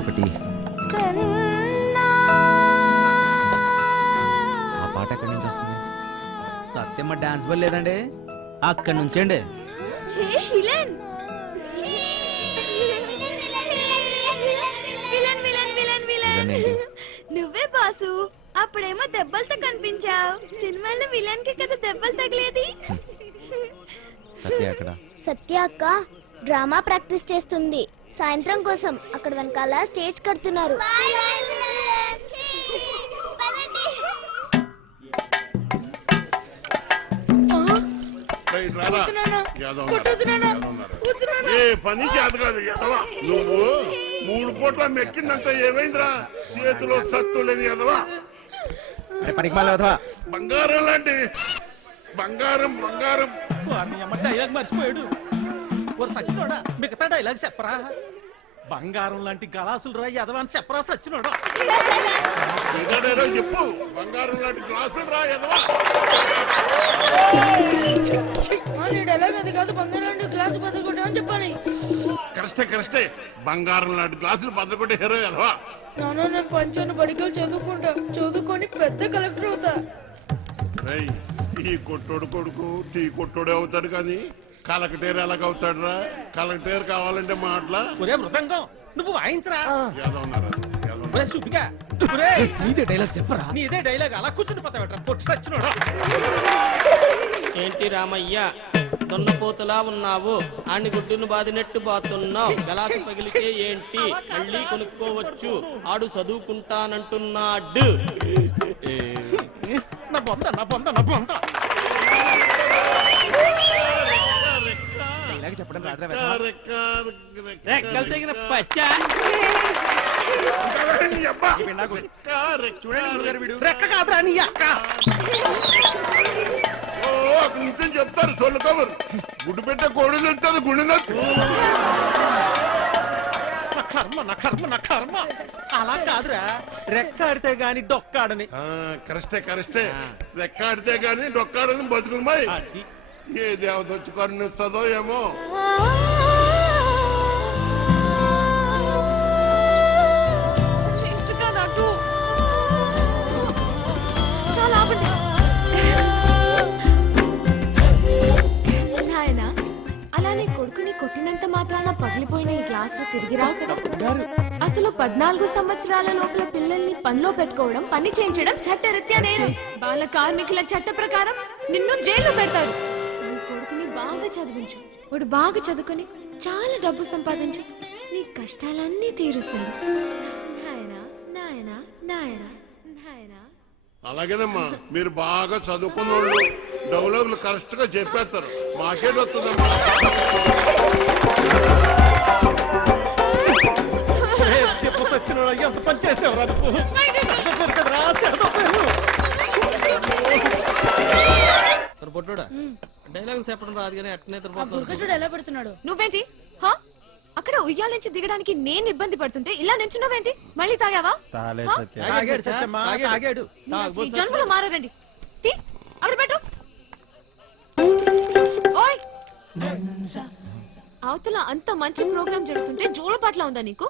ఒకటి. ఆ పాట ఎక్కడి నుంచి వస్తుంది? సత్యమ్మ డాన్స్ బల్ లేదండి. అక్కడి నుంచండి hey హిలన్. Villain villain villain villain villain ఏంటి? నువ్వే బాసు. అప్పుడేమో దెబ్బలతో కనిపించావు. సినిమాలో విలన్కి కదా దెబ్బలు తగిలేది. సత్య అక్క డ్రామా ప్రాక్టీస్ చేస్తుంది. సాయంత్రం కోసం అక్కడ వెనకాల స్టేజ్ కడుతున్నారు. ఏ పని చేత కాదు ఎదవా నువ్వు మూడు కోట్ల మెక్కిందంటే ఏమైందిరా చేతిలో సత్తు లేని ఎదవా బంగారం. లాంటి బంగారం బంగారం మర్చిపోయాడు. సచ్చినోడా మిగతా డైలాగ్ చెప్పరా? బంగారం లాంటి గలాసులు రా ఎదవా అని చెప్పరా సచ్చినోడా? చెప్పు. బంగారం లాంటి గ్లాసులు రా ఎదవా కరెక్టే కరెక్టే. బంగారం లాంటి గ్లాసులు బద్దకొట్టే హీరో ఎదవా నాన్న నేను పంచాను బడికలు చదువుకుంటా. చదువుకొని పెద్ద కలెక్టర్ అవుతా. రేయ్ ఈ కొట్టోడు కొడుకు టీ కొట్టోడే అవుతాడు కానీ కలెక్టర్ ఎలాగవుతాడు రా కలెక్టర్ కావాలంటే మాటలా? ఒరే మృదంగం నువ్వు వాయించరా? యాదవ్ ఉన్నారు? యాదవ్ ఉన్నారు. ఒరే సుపిగా ఒరే. నీదే డైలాగ్ చెప్పరా? నీదే డైలాగ్ అలా కూర్చుని పోతావట్రా పొట్టు సచ్చినోడా? ఏంటి రామయ్య దున్నపోతులా ఉన్నావు? ఆని గుడ్డును బాదినట్టు బాతున్నావు? గలాసు పగిలితే ఏంటి? మళ్ళీ కొనుక్కోవచ్చు. ఆడు చదువుకుంటానంటున్నాడు. నా బొంద నా బొంద నా బొంద. రెక్కలు తెగిన రెక్క. పచ్చ? చూడండి. రెక్క కాదురా నీ అక్క. చెప్తారు సొల్లు కబురు గుడ్డు పెట్టే కోడి తెస్తుంది గుండె కర్మ నా కర్మ నా కర్మ. అలా కాదురా. రెక్క ఆడితే గాని డొక్కాడని ఆ, కరెస్టే కరెస్టే రెక్క ఆడితే గాని డొక్కాడని బతుకున్నాయి అది. ఏ దేవత వచ్చి కరుణిస్తుందో ఏమో. నాయన అలానే కొడుకుని కొట్టినంత మాత్రాన పగిలిపోయిన ఈ గ్లాసులు తిరిగి రావు కదా అసలు పద్నాలుగు సంవత్సరాల లోపల పిల్లల్ని పనిలో పెట్టుకోవడం పని చేయించడం చట్టరీత్యా నేరం బాల కార్మికుల చట్ట ప్రకారం నిన్ను జైల్లో పెడతాడు. బాగా చదివించు వాడు బాగా చదువుకొని చాలా డబ్బు సంపాదించి నీ కష్టాలన్నీ తీరుస్తాడు నాయనా నాయనా నాయనా నాయనా అలాగేనమ్మా మీరు బాగా చదువుకున్న వాళ్ళు డౌలర్లు కరెక్ట్గా చెప్పేస్తారు మాకేట్ వస్తుందమ్మా ఎంత పని పొట్టుడా డైలాగ్ చెప్పడం రాదు కానీ అట్నే ఎలా పెడుతున్నాడు? నువ్వేంటి? హా? అక్కడ ఉయ్యాల నుంచి దిగడానికి నేను ఇబ్బంది పడుతుంటే ఇలా నించున్నావేంటి? మళ్ళీ తాగావా? జన్మలో మారారండి పెట్టు. ఓయ్! అవతల అంత మంచి ప్రోగ్రామ్ జరుగుతుంటే జోలపాట్ల ఉందా నీకు?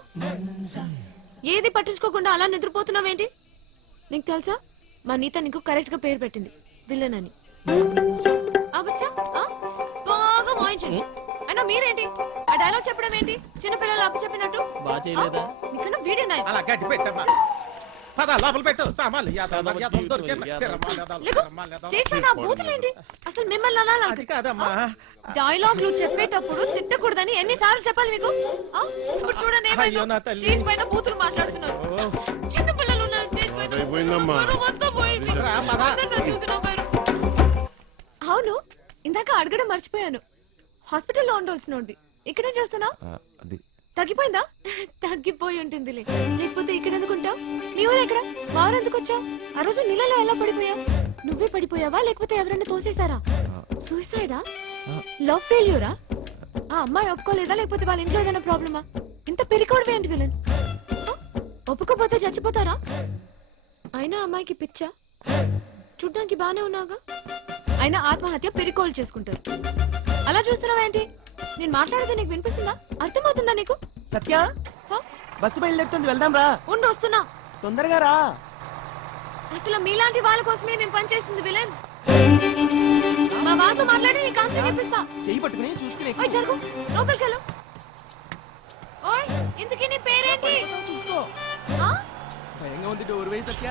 ఏది పట్టించుకోకుండా అలా నిద్రపోతున్నావేంటి? నీకు తెలుసా? మా నీత నీకు కరెక్ట్గా పేరు పెట్టింది. విల్లన్ మీరేంటి? ఆ డైలాగ్ చెప్పడం ఏంటి? చిన్నపిల్లలు అప్పు చెప్పినట్టు? బాగా చేయలేదా? నీకన్నా వీడియో నాయం అలా పెట్టమ్మా. పద లోపల పెట్టు. సామాన్లు. చేసిన నా బూతులేంటి? అసలు మిమ్మల్ని అది కాదమ్మా. డైలాగ్లు చెప్పేటప్పుడు తిట్టకూడదని ఎన్నిసార్లు చెప్పాలి మీకు? ఆ? ఇప్పుడు చూడండి అయ్యో, నా తల్లి. స్టేజ్ పైన బూతులు మాట్లాడుతున్నారు. చిన్న పిల్లలు ఉన్నారు స్టేజ్ పైన. అయిపోయిందమ్మా పరువు అంతా పోయింది. రా, పద. అందరూ నన్ను చూసి నవ్వారు. అవును ఇందాక అడగడం మర్చిపోయాను. హాస్పిటల్లో ఉండవలసినోంది ఇక్కడేం అది. తగ్గిపోయిందా? తగ్గిపోయి ఉంటుందిలే. లేకపోతే ఇక్కడ ఎందుకుంటావు నీ ఊరు ఎక్కడ? మా ఊరు ఎందుకు వచ్చావు? ఆ రోజు నీళ్ళలో ఎలా పడిపోయావు? నువ్వే పడిపోయావా? లేకపోతే ఎవరైనా తోసేశారా? సూసైడా లవ్ ఫెయిల్యూరా ఆ అమ్మాయి ఒప్పుకోలేదా? లేకపోతే వాళ్ళ ఇంట్లో ఏదైనా ప్రాబ్లమా ఇంత పెరికోవడం ఏంటి విలన్ ఒప్పుకోపోతే చచ్చిపోతారా? అయినా అమ్మాయికి పిచ్చా? చూడ్డానికి బానే ఉన్నావుగా? అయినా ఆత్మహత్య పెరికోలు చేసుకుంటారు అలా చూస్తున్నావేంటి నేను మాట్లాడేది నీకు వినిపిస్తుందా? అర్థమవుతుందా నీకు? సత్య హ? బస్సు బయలుదేరుతుంది వెళ్దాం రా. ఉండు వస్తున్నా. తొందరగా రా. అసలు మీలాంటి వాళ్ళ కోసమే మేము పనిచేస్తుంది విలన్. మా బాతో మాట్లాడి నీ కాన్సెప్ట్ ఇప్పిస్తా చెయ్యి పట్టుకుని చూసుకుని ఓయ్ జరుగు. లోపలికి వెళ్ళు. ఓయ్ ఇంతకీ నీ పేరేంటి? చూసుకో ఆ? భయంగా ఉంది డోర్ వేయి సత్య.